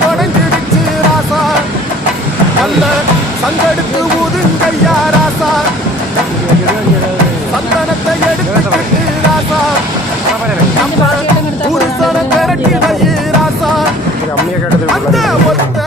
தொடங்கிடுச்சு ராசா நல்ல சங்கெடுத்து ஊதுங்கய்யா ராசா சந்தனத்தை எடுத்துக்கிட்டு ராசா நம்ம புருஷனை திரட்டி வை ராசா அந்த